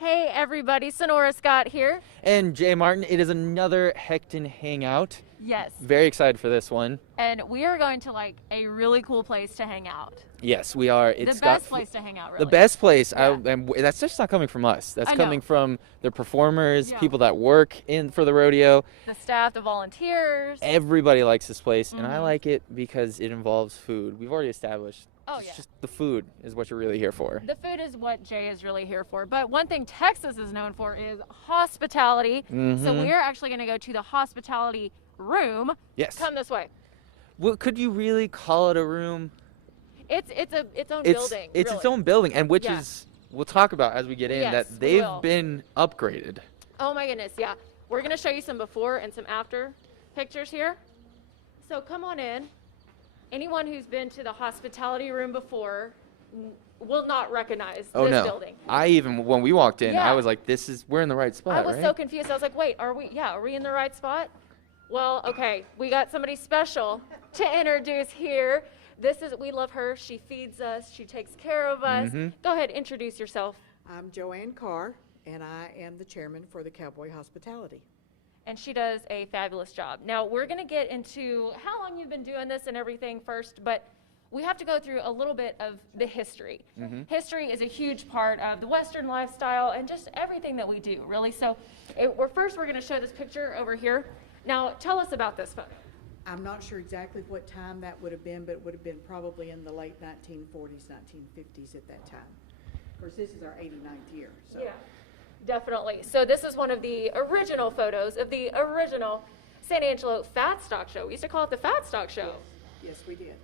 Hey everybody, Sonora Scott here. And Jay Martin, it is another Haechten Hangout. Yes. Very excited for this one. And we are going to like a really cool place to hang out. Yes, we are. It's the best place to hang out, really. The best place. Yeah. And that's just not coming from us. That's I know. coming from the performers, Yeah. people that work for the rodeo. The staff, the volunteers. Everybody likes this place, and I like it because it involves food. We've already established. Oh, it's yeah. just the food is what you're really here for. The food is what Jay is really here for. But one thing Texas is known for is hospitality. So we're actually going to go to the hospitality room. Yes. Come this way. Well, could you really call it a room? It's its own building. It's really. its own building, and which Yeah. is, we'll talk about as we get in, Yes, that we they've will. been upgraded. Oh my goodness, yeah. We're going to show you some before and some after pictures here. So come on in. Anyone who's been to the hospitality room before will not recognize this building. When we walked in, Yeah. I was like, we're in the right spot, I was right? so confused. I was like, wait, are we in the right spot? Well, okay, we got somebody special to introduce here. We love her. She feeds us. She takes care of us. Go ahead, introduce yourself. I'm Joanne Carr, and I am the chairman for the Cowboy Hospitality. And she does a fabulous job. Now, we're going to get into how long you've been doing this and everything first, but we have to go through a little bit of the history. History is a huge part of the Western lifestyle and just everything that we do, really. So we're going to show this picture over here. Now, tell us about this photo. I'm not sure exactly what time that would have been, but it would have been probably in the late 1940s, 1950s at that time. Of course, this is our 89th year. So. Yeah, definitely. So this is one of the original photos of the original San Angelo Fat Stock Show. We used to call it the Fat Stock Show. Yes, we did.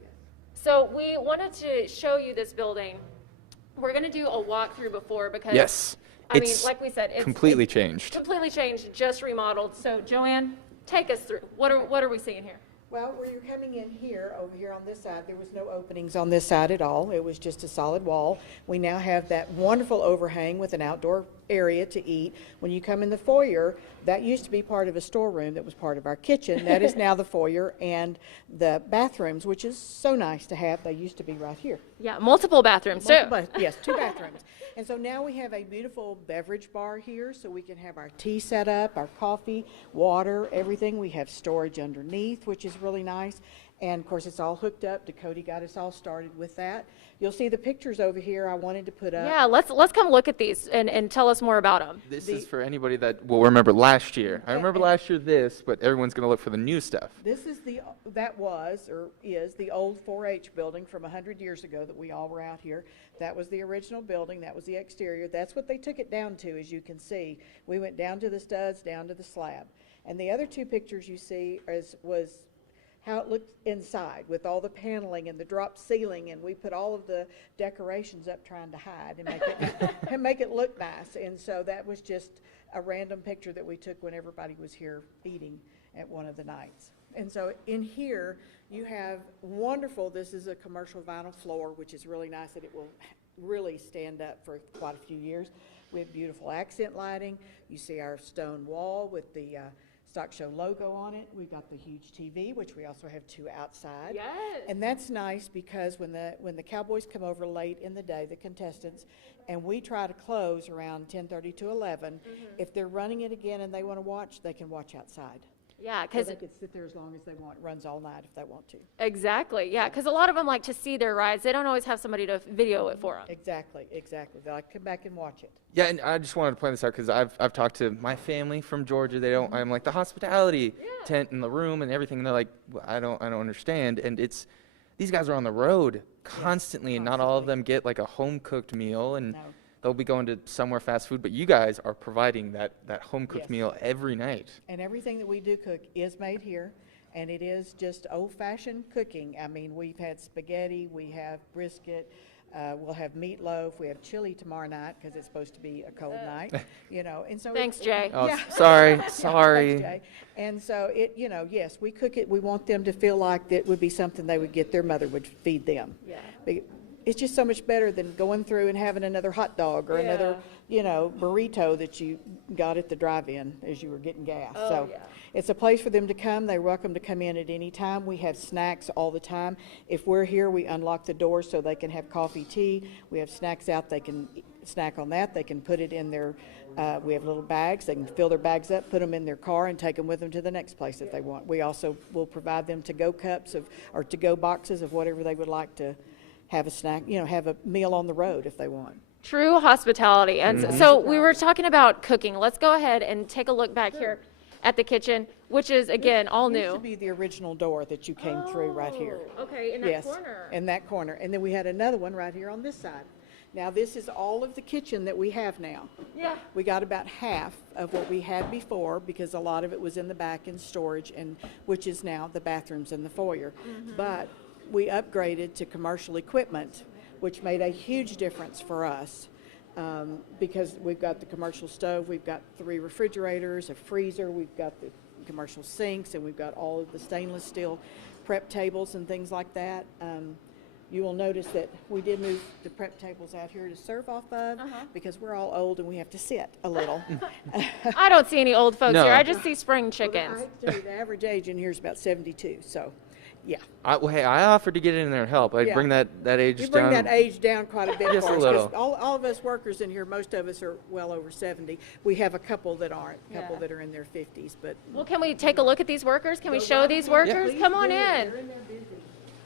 Yes. So we wanted to show you this building. We're going to do a walkthrough before because, Yes. I mean, like we said, it's completely changed. Completely changed, just remodeled. So Joanne, take us through. What are we seeing here? Well, where you're coming in here, over here on this side, there was no openings on this side at all. It was just a solid wall. We now have that wonderful overhang with an outdoor area to eat. When you come in the foyer, that used to be part of a storeroom that was part of our kitchen. That is now the foyer and the bathrooms, which is so nice to have. They used to be right here. Yeah, multiple bathrooms too. Yes, 2 bathrooms. And so now we have a beautiful beverage bar here, so we can have our tea set up, our coffee, water, everything. We have storage underneath, which is really nice. And of course, it's all hooked up. Dakota got us all started with that. You'll see the pictures over here I wanted to put up. Yeah, let's come look at these and tell us more about them. This is for anybody that will remember last year. I remember last year but everyone's going to look for the new stuff. This is is the old 4-H building from 100 years ago that we all were out here. That was the original building. That was the exterior. That's what they took it down to, as you can see. We went down to the studs, down to the slab. And the other 2 pictures you see was how it looked inside with all the paneling and the drop ceiling, and we put all of the decorations up trying to hide and make it and make it look nice. And so that was just a random picture that we took when everybody was here eating at one of the nights. And so in here you have this is a commercial vinyl floor, which is really nice that it will really stand up for quite a few years. We have beautiful accent lighting. You see our stone wall with the Stock Show logo on it. We've got the huge TV, which we also have 2 outside. Yes. And that's nice because when the Cowboys come over late in the day, the contestants, and we try to close around 10:30 to 11, if they're running it again and they want to watch, they can watch outside. Yeah, So because they could sit there as long as they want. It runs all night if they want to. exactly. Yeah, because a lot of them like to see their rides. They don't always have somebody to video it for them. Exactly. They like to come back and watch it. Yeah, and I just wanted to point this out because I've talked to my family from Georgia. I'm like, the hospitality tent and the room and everything, and they're like, well, I don't understand. And these guys are on the road constantly, and not all of them get like a home cooked meal, and No. they'll be going to somewhere fast food. But you guys are providing that home cooked Yes. meal every night. And everything that we do cook is made here, and it is just old-fashioned cooking. I mean, we've had spaghetti, we have brisket, we'll have meatloaf, we have chili tomorrow night because it's supposed to be a cold night, And so Thanks, Jay. Oh, Yeah. sorry. Thanks, Jay. And so yes, we cook it. We want them to feel like that would be something they would get. Their mother would feed them. Yeah. It's just so much better than going through and having another hot dog or another, burrito that you got at the drive-in as you were getting gas. Oh, So yeah. it's a place for them to come. They're welcome to come in at any time. We have snacks all the time. If we're here, we unlock the doors so they can have coffee, tea. We have snacks out they can snack on that. They can put it in their, we have little bags. They can fill their bags up, put them in their car, and take them with them to the next place if they want. We also will provide them to-go cups or to-go boxes of whatever they would like to have a snack, have a meal on the road if they want. True hospitality. And so we were talking about cooking. Let's go ahead and take a look back here at the kitchen, which is, again, all new. Used to be the original door that you came through right here. Okay, in that corner. In that corner. And then we had another one right here on this side. Now, this is all of the kitchen that we have now. Yeah. We got about half of what we had before because a lot of it was in the back in storage, and which is now the bathrooms and the foyer. But we upgraded to commercial equipment, which made a huge difference for us. Because we've got the commercial stove, we've got 3 refrigerators, a freezer, we've got the commercial sinks, and we've got all of the stainless steel prep tables and things like that. You will notice that we did move the prep tables out here to serve off of because we're all old and we have to sit a little. I don't see any old folks No. here. I just see spring chickens. Well, I tell you, the average age in here is about 72, so, yeah. Well, hey, I offered to get in there and help. I'd Yeah. bring that age You down. bring that age down quite a bit Just for a us, 'cause little. all of us workers in here, most of us are well over 70. We have a couple that aren't, a couple Yeah. that are in their 50s, but. Well, can we take a look at these workers? Can we show these workers? Please Come on do. in. They're in there busy.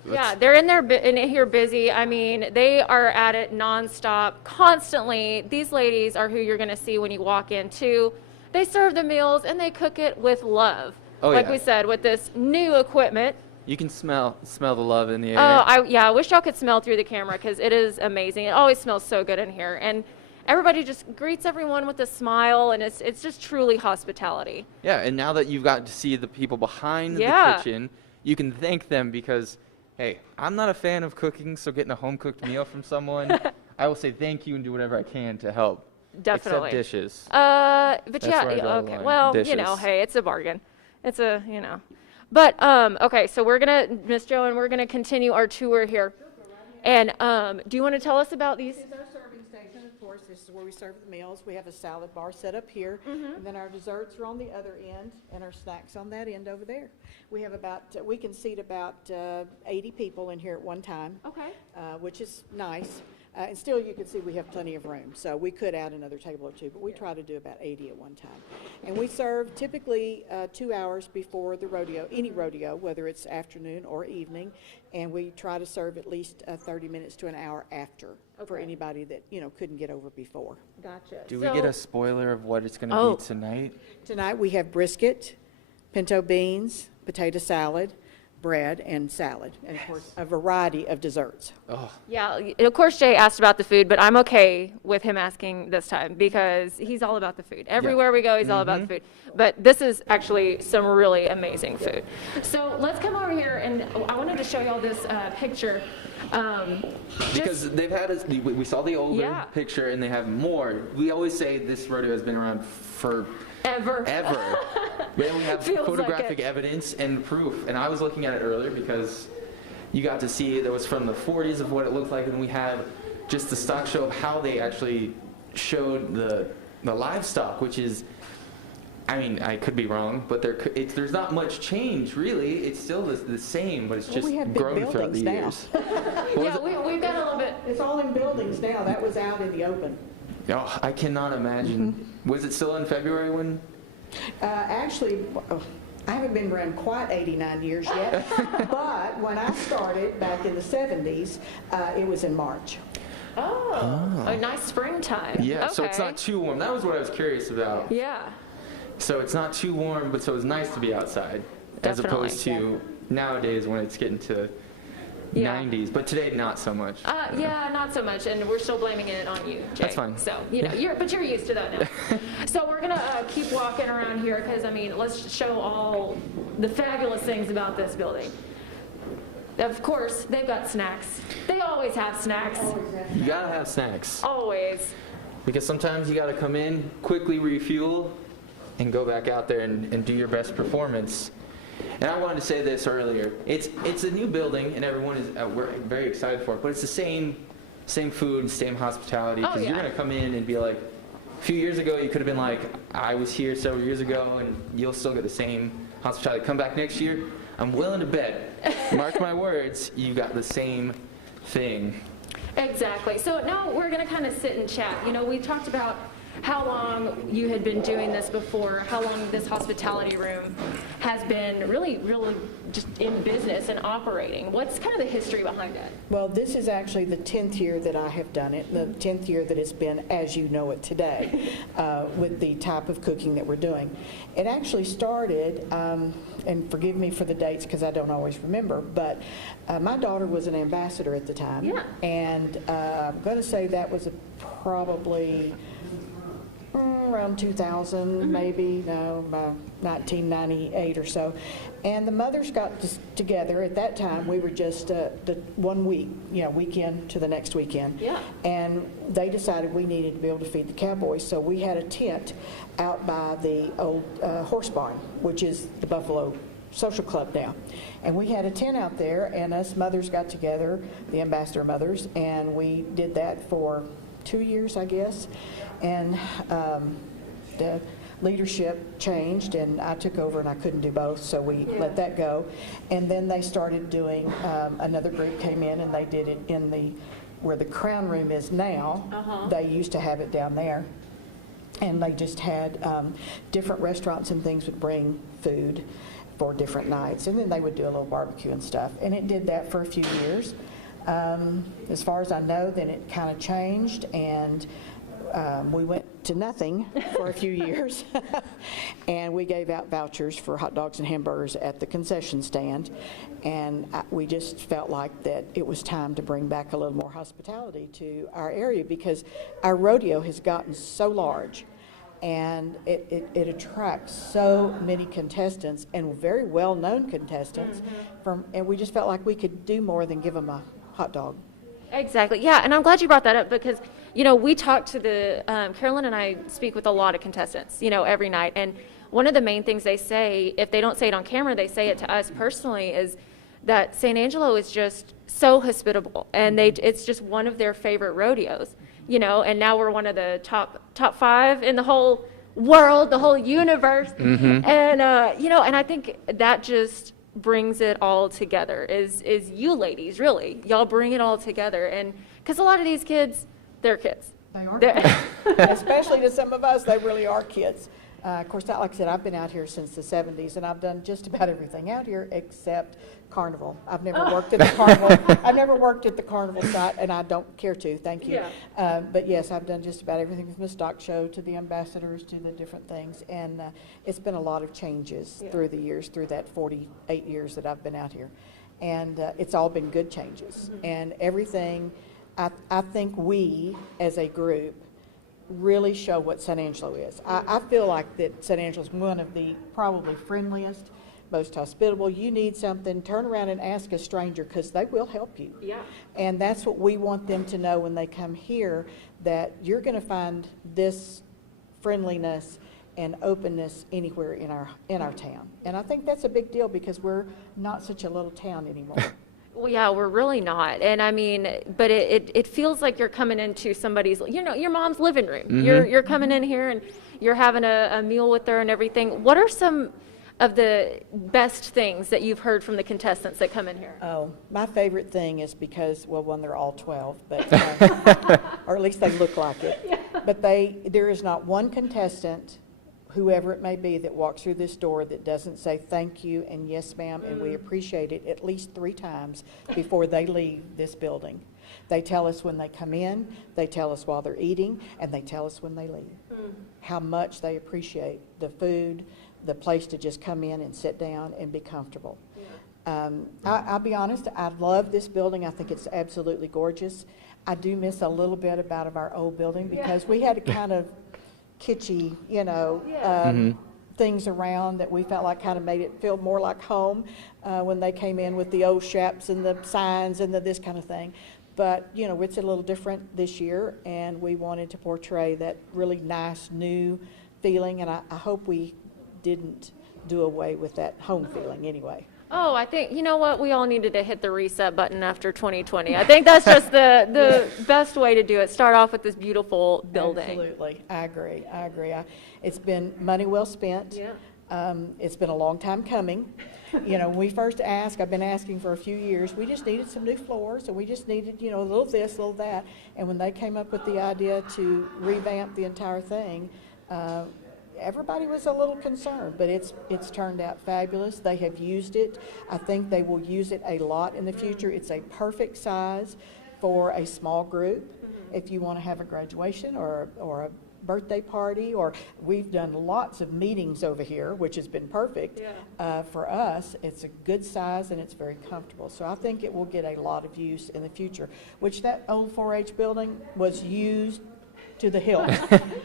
Yeah, they're in here busy. I mean, they are at it nonstop, constantly. These ladies are who you're going to see when you walk in, too. They serve the meals, and they cook it with love. Oh, like yeah. we said, with this new equipment. You can smell the love in the air. I wish y'all could smell through the camera because it is amazing. It always smells so good in here. And everybody just greets everyone with a smile, and it's just truly hospitality. Yeah, and now that you've got to see the people behind Yeah. the kitchen, you can thank them because, hey, I'm not a fan of cooking, so getting a home-cooked meal from someone, I will say thank you and do whatever I can to help. Definitely. Except dishes. But That's yeah, where I draw the okay. line. Well, Dishes. hey, it's a bargain. It's a, But, okay, so we're going to, Miss Joan, we're going to continue our tour here. And do you want to tell us about these? This is our serving station, of course. This is where we serve the meals. We have a salad bar set up here, and then our desserts are on the other end, and our snacks on that end over there. We have we can seat about 80 people in here at one time, Okay. which is nice. And still, you can see we have plenty of room, so we could add another table or two, but we try to do about 80 at one time. And we serve typically 2 hours before the rodeo, any rodeo, whether it's afternoon or evening, and we try to serve at least 30 minutes to an hour after for anybody that, couldn't get over before. Gotcha. Do we get a spoiler of what it's going to Oh. be tonight? Tonight, we have brisket, pinto beans, potato salad, bread, and salad, and of course, a variety of desserts. Oh, Yeah, of course Jay asked about the food, but I'm okay with him asking this time because he's all about the food. Everywhere we go, he's all about the food. But this is actually some really amazing food. So let's come over here, and I wanted to show y'all this picture. because they've had us, we saw the older Yeah. picture and they have more. We always say this rodeo has been around for Ever. But we have Feels like photographic it. evidence and proof. And I was looking at it earlier because you got to see that was from the 40s of what it looked like, and we had just the stock show of how they actually showed the livestock, which is, I mean, I could be wrong, but there's not much change really. It's still the same, but it's just we have big grown throughout the buildings now. years. Yeah, we've got a little bit. It's all in buildings now. That was out in the open. Oh, I cannot imagine. Was it still in February when? Actually, I haven't been around quite 89 years yet, but when I started back in the 70s, it was in March. Oh, a nice springtime. Yeah, so it's Okay. not too warm. That was what I was curious about. Yeah. So it's not too warm, but so it's nice to be outside, as Definitely. opposed to nowadays when it's getting to Yeah. 90s. But today, not so much. Yeah, not so much, and we're still blaming it on you, Jay. That's fine. So, you're used to that now. So we're gonna keep walking around here because, let's show all the fabulous things about this building. Of course, they've got snacks. They always have snacks. You gotta have snacks Always. because sometimes you gotta come in, quickly refuel, and go back out there and do your best performance. And I wanted to say this earlier. It's a new building, and everyone is we're very excited for it. But it's the same food, same hospitality. Oh, Because yeah. you're gonna come in and be like, a few years ago you could have been like, I was here several years ago, and you'll still get the same hospitality. Come back next year, I'm willing to bet, mark my words, you got the same thing. Exactly. So now we're going to kind of sit and chat. You know, we talked about how long you had been doing this before, how long this hospitality room has been really just in business and operating. What's kind of the history behind it? Well, this is actually the 10th year that I have done it, the 10th year that it's been as you know it today, with the type of cooking that we're doing. It actually started, and forgive me for the dates because I don't always remember, but my daughter was an ambassador at the time. Yeah. And I'm going to say that was probably around 2000, maybe, no, 1998 or so. And the mothers got together. At that time, we were just the 1 week, weekend to the next weekend. Yeah. And they decided we needed to be able to feed the cowboys. So we had a tent out by the old horse barn, which is the Buffalo Social Club now. And we had a tent out there, and us mothers got together, the ambassador mothers, and we did that for 2 years, I guess. And the leadership changed, and I took over, and I couldn't do both, so we let that go. And then they started doing, another group came in, and they did it in where the Crown Room is now. They used to have it down there. And they just had different restaurants and things would bring food for different nights. And then they would do a little barbecue and stuff. And it did that for a few years. As far as I know, then it kind of changed, and we went to nothing for a few years. And we gave out vouchers for hot dogs and hamburgers at the concession stand. And we just felt like that it was time to bring back a little more hospitality to our area, because our rodeo has gotten so large. And it attracts so many contestants, and very well-known contestants, and we just felt like we could do more than give them a hot dog. Exactly. Yeah, and I'm glad you brought that up because, we talk to Carolyn and I speak with a lot of contestants, every night. And one of the main things they say, if they don't say it on camera, they say it to us personally, is that San Angelo is just so hospitable, and it's just one of their favorite rodeos, and now we're one of the top 5 in the whole world, the whole universe. And, and I think that just brings it all together is you ladies, really. Y'all bring it all together. And because a lot of these kids, they're kids. They are kids. Especially to some of us, they really are kids. Of course, like I said, I've been out here since the 70s, and I've done just about everything out here except carnival. I've never worked at the carnival. I've never worked at the carnival site, and I don't care to, thank you. Yeah. But yes, I've done just about everything, from the stock show to the ambassadors to the different things. And it's been a lot of changes through the years, through that 48 years that I've been out here. And it's all been good changes. And everything, I think we, as a group, really show what San Angelo is. I feel like that San Angelo is one of the probably friendliest, most hospitable. You need something, turn around and ask a stranger, because they will help you. Yeah. And that's what we want them to know when they come here, that you're going to find this friendliness and openness anywhere in our town. And I think that's a big deal, because we're not such a little town anymore. Well, yeah, we're really not. And I mean, but it feels like you're coming into somebody's, your mom's living room. You're coming in here and you're having a meal with her and everything. What are some of the best things that you've heard from the contestants that come in here? Oh, my favorite thing is because, well, one, they're all 12, but, or at least they look like it. Yeah. But there is not one contestant, whoever it may be, that walks through this door that doesn't say thank you and yes ma'am and we appreciate it at least 3 times before they leave this building. They tell us when they come in, they tell us while they're eating, and they tell us when they leave how much they appreciate the food, the place to just come in and sit down and be comfortable. I'll be honest, I love this building. I think it's absolutely gorgeous. I do miss a little bit about our old building, because we had a kind of kitschy, things around that we felt like kind of made it feel more like home when they came in with the old shops and the signs and this kind of thing. But, it's a little different this year, and we wanted to portray that really nice new feeling, and I hope we didn't do away with that home feeling anyway. Oh, I think, what? We all needed to hit the reset button after 2020. I think that's just the best way to do it. Start off with this beautiful building. Absolutely. I agree. It's been money well spent. Yeah. It's been a long time coming. You know, when we first asked, I've been asking for a few years, we just needed some new floors, and we just needed, you know, a little this, a little that. And when they came up with the idea to revamp the entire thing, everybody was a little concerned, but it's turned out fabulous. They have used it. I think they will use it a lot in the future. It's a perfect size for a small group. If you want to have a graduation or a birthday party, or we've done lots of meetings over here, which has been perfect. For us. It's a good size and it's very comfortable. So I think it will get a lot of use in the future, which that old 4-H building was used to the hilt.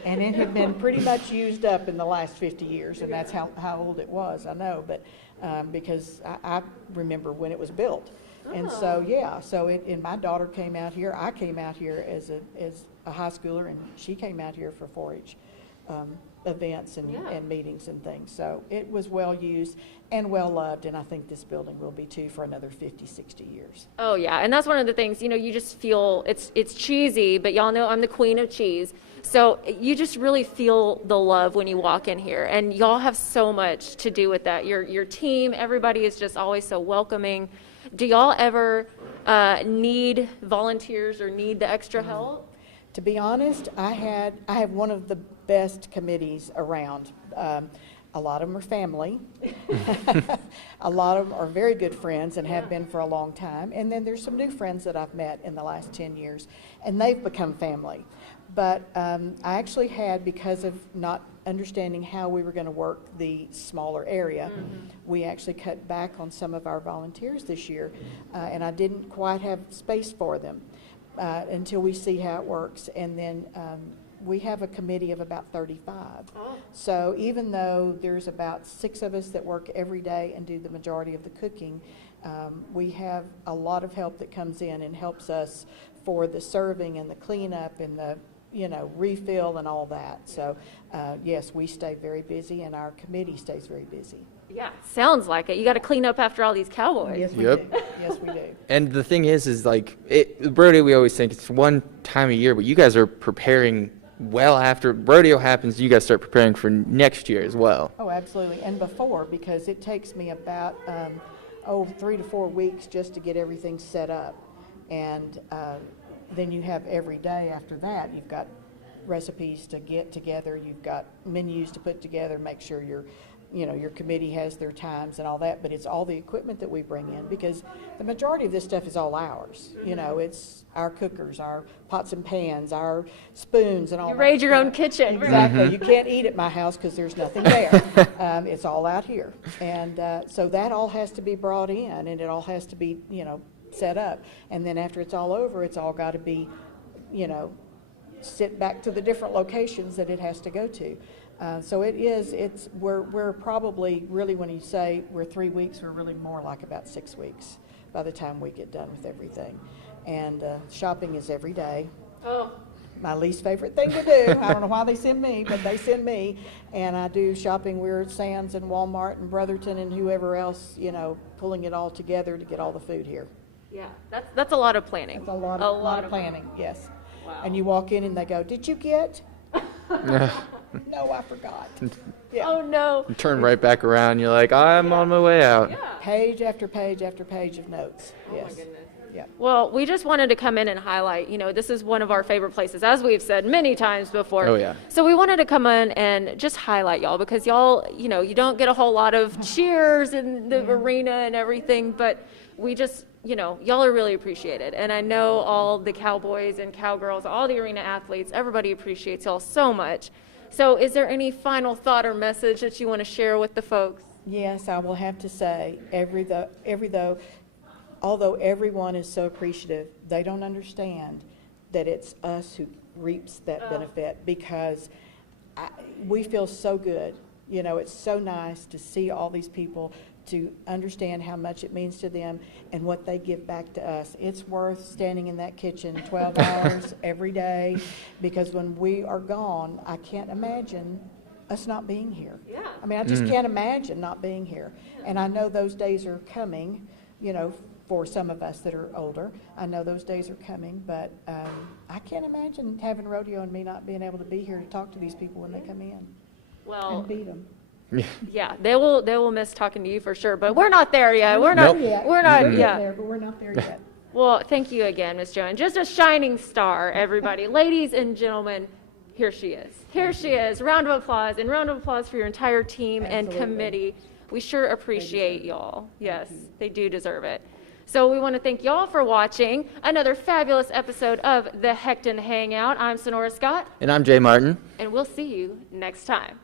And it had been pretty much used up in the last 50 years, and that's how old it was, I know, but because I remember when it was built. And so, yeah, so and my daughter came out here. I came out here as a high schooler, and she came out here for 4-H events and meetings and things. So it was well used and well loved, and I think this building will be too for another 50, 60 years. Oh yeah, and that's one of the things, you know, you just feel, it's cheesy, but y'all know I'm the queen of cheese. So you just really feel the love when you walk in here, and y'all have so much to do with that. Your team, everybody is just always so welcoming. Do y'all ever need volunteers or need the extra help? To be honest, I have one of the best committees around. A lot of them are family. A lot of them are very good friends and have been for a long time. And then there's some new friends that I've met in the last 10 years, and they've become family. But I actually had, because of not understanding how we were going to work the smaller area, we actually cut back on some of our volunteers this year, and I didn't quite have space for them until we see how it works. And then we have a committee of about 35. So even though there's about 6 of us that work every day and do the majority of the cooking, we have a lot of help that comes in and helps us for the serving and the cleanup and the refill and all that. So yes, we stay very busy, and our committee stays very busy. Yeah, sounds like it. You got to clean up after all these cowboys. Yes, we Yep. do. Yes, we do. And the thing is like, rodeo, we always think it's one time a year, but you guys are preparing well after rodeo happens. You guys start preparing for next year as well. Oh, absolutely. And before, because it takes me about 3 to 4 weeks just to get everything set up. And then you have every day after that. You've got recipes to get together. You've got menus to put together, make sure your committee has their times and all that. But it's all the equipment that we bring in, because the majority of this stuff is all ours. You know, it's our cookers, our pots and pans, our spoons, and all that. You raid your stuff. own kitchen. Exactly. You can't eat at my house because there's nothing there. It's all out here. And so that all has to be brought in, and it all has to be, set up. And then after it's all over, it's all got to be, sent back to the different locations that it has to go to. So we're probably, really, when you say we're 3 weeks, we're really more like about 6 weeks by the time we get done with everything. And shopping is every day. Oh. My least favorite thing to do. I don't know why they send me, but they send me. And I do shopping. We're at Sam's and Walmart and Brotherton and whoever else, pulling it all together to get all the food here. Yeah, that's a lot of planning. It's a lot of planning, yes. Wow. And you walk in and they go, "Did you get?" No, I forgot. Yeah. Oh no. You turn right back around. You're like, I'm on my way out. Yeah. Page after page after page of notes. Oh Yes. my goodness. Yeah. Well, we just wanted to come in and highlight, this is one of our favorite places, as we've said many times before. Oh, yeah. So we wanted to come in and just highlight y'all, because y'all, you don't get a whole lot of cheers in the arena and everything, but we just, y'all are really appreciated. And I know all the cowboys and cowgirls, all the arena athletes, everybody appreciates y'all so much. So is there any final thought or message that you want to share with the folks? Yes, I will have to say, although everyone is so appreciative, they don't understand that it's us who reaps that benefit, because we feel so good. It's so nice to see all these people, to understand how much it means to them and what they give back to us. It's worth standing in that kitchen 12 hours every day, because when we are gone, I can't imagine us not being here. Yeah. I mean, I just can't imagine not being here. And I know those days are coming, for some of us that are older. I know those days are coming, but I can't imagine having rodeo and me not being able to be here to talk to these people when they come in Well, and beat them. Yeah, they will miss talking to you for sure, but we're not there yet. We're not, Nope. we're not, We're yeah. there, but we're not there yet. Well, thank you again, Miss Joan. Just a shining star, everybody. Ladies and gentlemen, here she is. Here she is. Round of applause, and round of applause for your entire team and Absolutely. committee. We sure appreciate y'all. Yes, they do deserve it. So we want to thank y'all for watching another fabulous episode of the Haechten Hangout. I'm Sonora Scott, And I'm Jay Martin. and we'll see you next time.